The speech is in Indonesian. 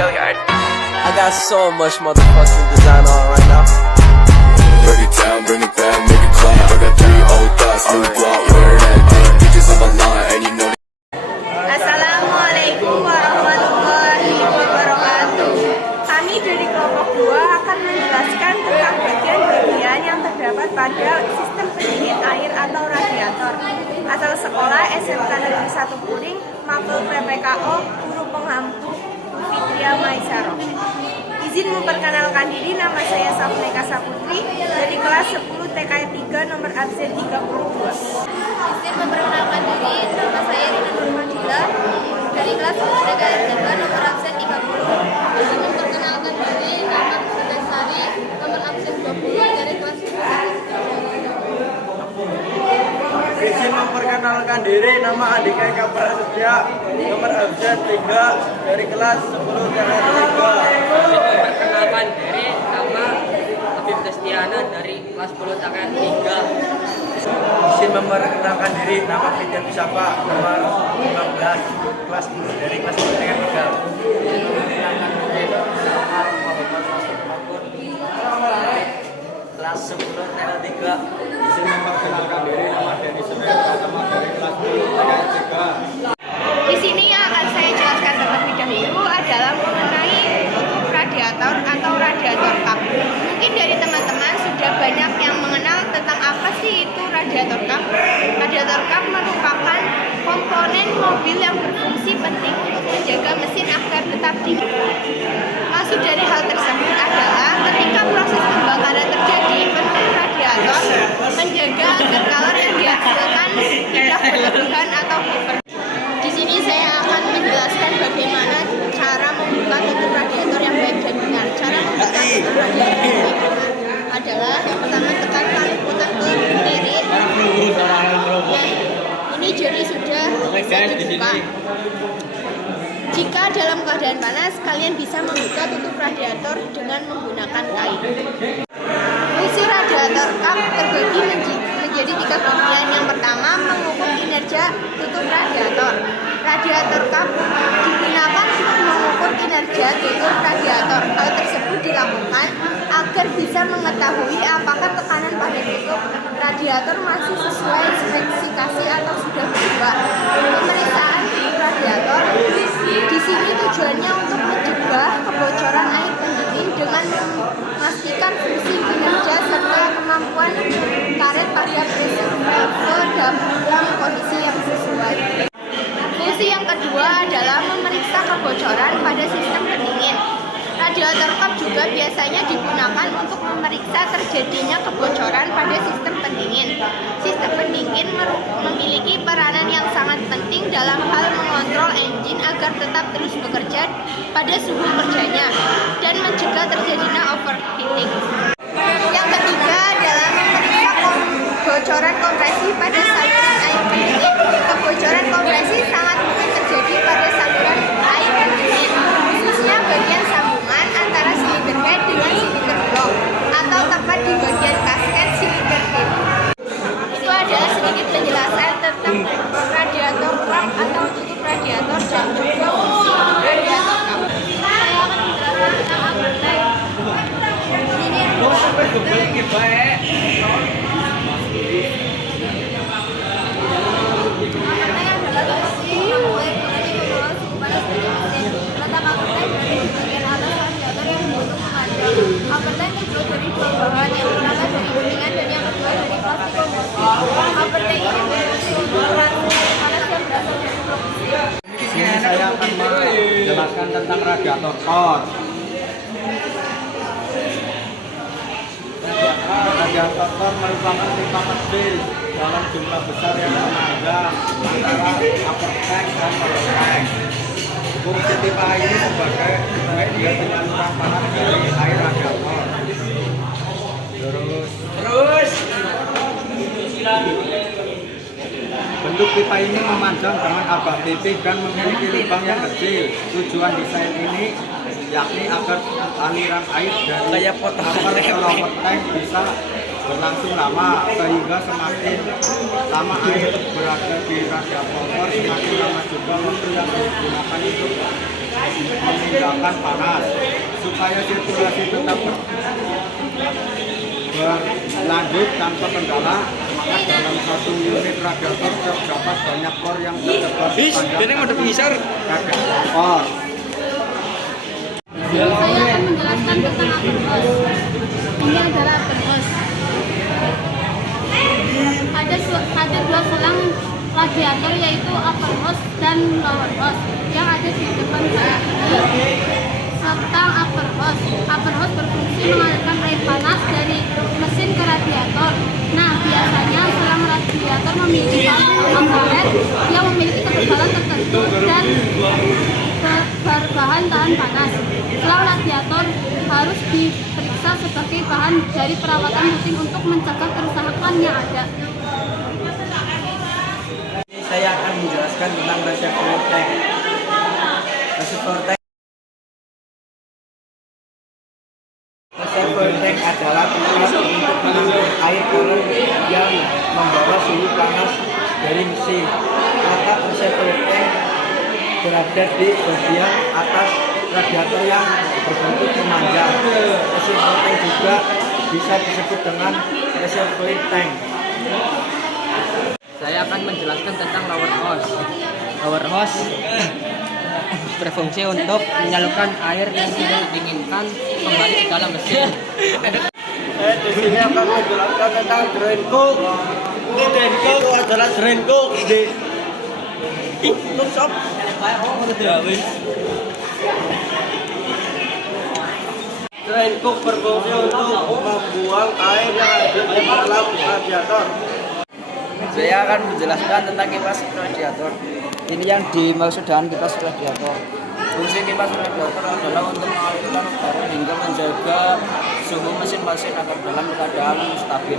I got so much motherfucking design on right now. Bring it down, bring it back, make it clap. I got 3 old thoughts, new block, where that thing. Bitches on my line, and you know. Assalamualaikum warahmatullahi wabarakatuh. Kami dari kelompok 2 akan menjelaskan tentang bagian-bagian yang terdapat pada sistem pendingin air atau radiator. Asal sekolah SMK Negeri 1 Puring, Mapel PPKO, Guru Penghampu Fitria Maisaroh. Izin memperkenalkan diri, nama saya Safneka Saputri dari kelas 10 TKI 3 nomor absen 32. Izin memperkenalkan diri, nama saya Rina Nurfadila dari kelas 10 TKI 3 nomor absen 30. Izin memperkenalkan diri, nama Siti Sari nomor absen 20 dari kelas 10 Izin memperkenalkan diri, nama Andika Eka Prasetya nomor absen 3 dari kelas 10 TKI 3. Perkenalkan diri, nama Habib Destiana dari kelas 10 TKI 3. Izin memperkenalkan diri, nama Fitri Bisafa nomor 15 kelas 10 dari kelas 10 TKI 3. Kelas 10 TKI 3. Izin memperkenalkan diri, nama Denny Surya Pratama dari kelas 10 TKI 3. Di sini yang akan saya jelaskan terlebih dahulu adalah mengenai tutup radiator atau radiator kap. Mungkin dari teman-teman sudah banyak yang mengenal tentang apa sih itu radiator kap. Radiator kap merupakan komponen mobil yang berfungsi penting untuk menjaga mesin agar tetap dingin. Maksud dari hal tersebut adalah ketika proses pembakaran terjadi, penutup radiator menjaga agar kalor yang dihasilkan tidak berlebihan atau over. Di sini saya akan menjelaskan bagaimana cara membuka tutup radiator yang baik dan benar. Cara membuka tutup radiator yang baik dan benar adalah yang pertama tekan tali putar ke kiri. Nah, ini jadi sudah bisa dibuka. Jika dalam keadaan panas, kalian bisa membuka tutup radiator dengan menggunakan kain. Fungsi radiator kap terbagi menjadi 3 bagian. Yang pertama, mengukur kinerja tutup radiator. Radiator kap digunakan untuk mengukur kinerja tutup radiator. Hal tersebut dilakukan agar bisa mengetahui apakah tekanan pada tutup radiator masih sesuai spesifikasi atau sudah berubah. Pemeriksaan tutup radiator di sini tujuannya untuk mencegah kebocoran air pendingin dengan memastikan fungsi kinerja serta kemampuan karet pada pressure valve dalam kondisi yang sesuai. Fungsi yang kedua adalah memeriksa kebocoran pada sistem pendingin. Radiator kap juga biasanya digunakan untuk memeriksa terjadinya kebocoran pada sistem pendingin. Sistem pendingin memiliki peranan yang sangat penting dalam hal mengontrol engine agar tetap terus bekerja pada suhu kerjanya dan mencegah terjadinya overheating. Yang ketiga adalah memeriksa kebocoran kompresi pada saluran air pendingin. Kebocoran kompresi sangat mungkin terjadi pada saluran air pendingin, khususnya bagian sambungan antara silinder head dengan silinder block atau tepat di bagian kasket silinder head. Itu adalah sedikit penjelasan tentang radiator kap atau tutup radiator dan juga fungsi radiator kap. Saya akan menjelaskan tentang apertai. Apertai terbuat dari 2 bahan, yang pertama dari kuningan dan yang kedua dari plastik komposit. Apertai ini berfungsi untuk transfer panas yang berasal dari produksi. Di sini saya akan menjelaskan tentang radiator kor. Radiator kor merupakan pipa kecil dalam jumlah besar yang memanjang antara upper tank dan lower tank. Fungsi pipa ini sebagai media penyaluran panas dari air radiator. Terus. Bentuk pipa ini memanjang dengan agak tipis dan memiliki lubang yang kecil. Tujuan desain ini yakni agar aliran air dari upper ke lower tank bisa berlangsung lama, sehingga semakin lama air berada di radiator, semakin lama juga waktu yang digunakan untuk memindahkan panas supaya sirkulasi tetap berlanjut tanpa kendala. Maka dalam satu unit radiator terdapat banyak por yang tersebar sepanjang radiator. Saya akan menjelaskan tentang upper hose. Ini adalah upper hose. Ada dua selang radiator, yaitu upper hose dan lower hose yang ada di depan saya ini. Serta upper hose. Upper hose berfungsi mengalirkan air panas dari mesin ke radiator. Nah, biasanya selang radiator memiliki bahan karet yang memiliki ketebalan tertentu dan berbahan tahan panas. Selang radiator harus diperiksa sebagai bahan dari perawatan rutin untuk mencegah kerusakan yang ada. Saya akan menjelaskan tentang reservoir tank. Reservoir tank adalah tempat untuk menampung air turun yang membawa suhu panas dari mesin. Letak reservoir tank berada di bagian atas radiator yang berbentuk memanjang. Reservoir tank juga bisa disebut dengan reservoir tank. Saya akan menjelaskan tentang lower hose. Lower hose berfungsi untuk menyalurkan air yang tidak diinginkan kembali ke dalam mesin. Di sini akan menjelaskan tentang drain cook. Ini drain cook adalah drain cook di shop. Drain cook berfungsi untuk membuang air yang ada di dalam radiator. Saya akan menjelaskan tentang kipas radiator. Ini yang dimaksud dengan kipas radiator. Fungsi kipas radiator adalah untuk mengalirkan udara hingga menjaga suhu mesin agar dalam keadaan stabil.